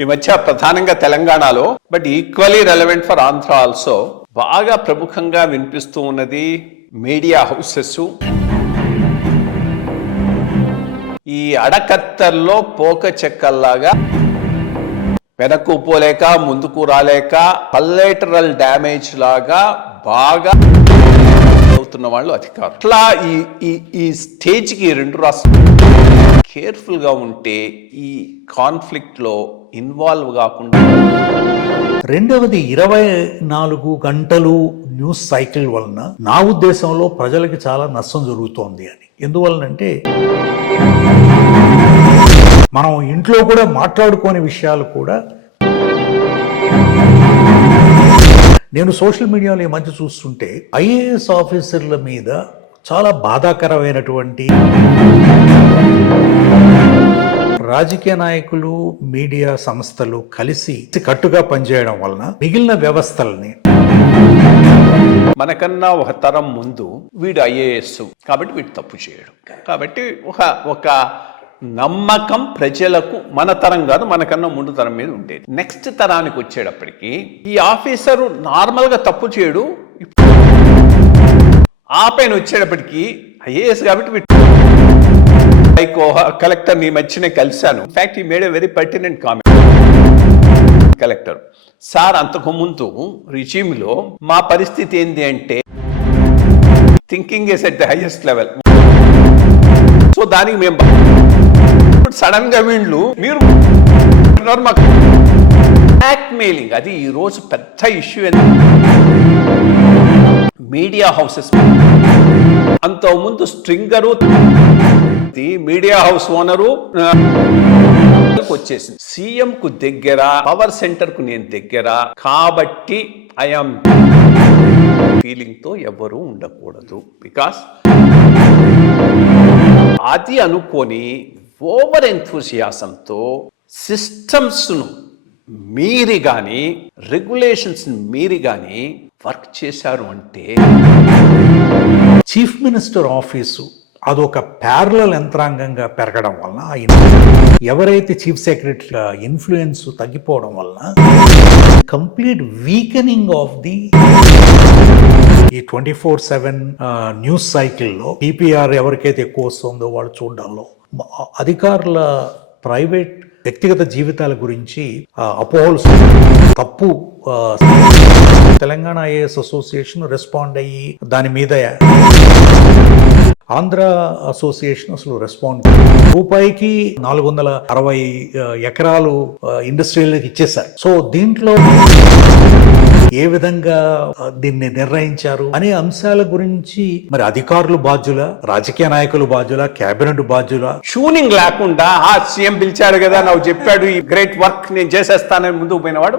ఈ మధ్య ప్రధానంగా తెలంగాణలో, but equally relevant for Andhra also, బాగా ప్రముఖంగా వినిపిస్తూ ఉన్నది మీడియా హౌసెస్. ఈ అడకత్తర్లో పోక చెక్కల్లాగా వెనక్కు పోలేక ముందుకు రాలేక కొల్లేటరల్ డ్యామేజ్ లాగా బాగా అవుతున్న వాళ్ళు అధికారులు. అట్లా ఈ స్టేజ్కి రెండు రాష్ట్రాలు కేర్ఫుల్ గా ఉంటే ఈ కాన్ఫ్లిక్ట్ లో ఇన్వాల్వ్ కాకుండా. రెండవది 24 గంటలు న్యూస్ సైకిల్ వలన నా ఉద్దేశంలో ప్రజలకి చాలా నష్టం జరుగుతోంది అని. ఎందువలనంటే మనం ఇంట్లో కూడా మాట్లాడుకోని విషయాలు కూడా నేను సోషల్ మీడియాలో ఈ మధ్య చూస్తుంటే ఐఏఎస్ ఆఫీసర్ల మీద చాలా బాధాకరమైనటువంటి రాజకీయ నాయకులు, మీడియా సంస్థలు కలిసి కట్టుగా పనిచేయడం వలన మిగిలిన వ్యవస్థల్ని, మనకన్నా ఒక తరం ముందు వీడు ఐఏఎస్ కాబట్టి వీడు తప్పు చేయడు కాబట్టి ఒక నమ్మకం ప్రజలకు మన తరం కాదు, మనకన్నా ముందు తరం మీద ఉండేది. నెక్స్ట్ తరానికి వచ్చేటప్పటికి ఈ ఆఫీసరు నార్మల్గా తప్పు చేయడు, ఆ పైన వచ్చేటప్పటికి ఐఏఎస్ కాబట్టి లైక్ కలెక్టర్ నీ మధ్యనే కలిశాను. ఇన్ఫాక్ట్ ఈ made a very pertinent comment. Collector sir, అంతకు ముందు రిజీమ్లో మా పరిస్థితి ఏంది అంటే thinking is at the highest level. So దానికి మేము సడన్ గా వీళ్ళు మీరు బ్లాక్ మెయిలింగ్, అది ఈ రోజు పెద్ద ఇష్యూ. మీడియా హౌసెస్ అంతకుముందు స్ట్రింగరు మీడియా హౌస్ ఓనరు వచ్చేసింది. సీఎం కు దగ్గర, పవర్ సెంటర్ కు నేను దగ్గర కాబట్టి ఐఎమ్ ఫీలింగ్ తో ఎవరు ఉండకూడదు. బికాస్ అది అనుకొని ఓవర్ ఎంథూసియాసంతో సిస్టమ్స్ను మీరి కానీ, రెగ్యులేషన్స్ మీరి కానీ వర్క్ చేశారు అంటే చీఫ్ మినిస్టర్ ఆఫీసు అదొక ప్యారలల్ యంత్రాంగంగా పెరగడం వలన, ఎవరైతే చీఫ్ సెక్రటరీ ఇన్ఫ్లుయెన్స్ తగ్గిపోవడం వలన కంప్లీట్ వీకెనింగ్ ఆఫ్ ది ఈ 24/7 న్యూస్ సైకిల్లో PPR ఎవరికైతే ఎక్కువ వస్తుందో వాళ్ళు చూడడంలో, అధికారుల ప్రైవేట్ వ్యక్తిగత జీవితాల గురించి అపోహలు, తప్పు. తెలంగాణ ఐఏఎస్ అసోసియేషన్ రెస్పాండ్ అయ్యి దాని మీద ఆంధ్ర అసోసియేషన్ అసలు రెస్పాండ్ రూపాయికి 460 ఎకరాలు ఇండస్ట్రీలకు ఇచ్చేశారు. సో దీంట్లో ఏ విధంగా దీన్ని నిర్ణయించారు అనే అంశాల గురించి మరి అధికారులు బాధ్యుల, రాజకీయ నాయకులు బాధ్యుల, కేబినెట్ బాధ్యుల? షూనింగ్ లేకుండా సీఎం పిలిచాడు కదా, నాకు చెప్పాడు ఈ గ్రేట్ వర్క్ నేను చేసేస్తానని ముందుకు పోయినవాడు.